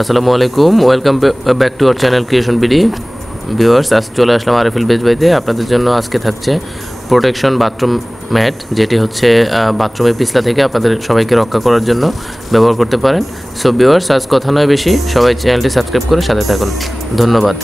আসসালামু আলাইকুম, welcome back to our channel creation BD. Viewers, আজ চলে আসলাম আরএফএল বেজ বাইতে। আপনাদের জন্য আজকে থাকছে প্রোটেকশন বাথরুম ম্যাট, যেটি হচ্ছে বাথরুমের পিছলা থেকে আপনাদের সবাইকে রক্ষা করার জন্য ব্যবহার করতে পারেন। সো ভিউয়ার্স, আজ কথা নয় বেশি, সবাই চ্যানেলটি সাবস্ক্রাইব করে সাথে থাকুন। ধন্যবাদ।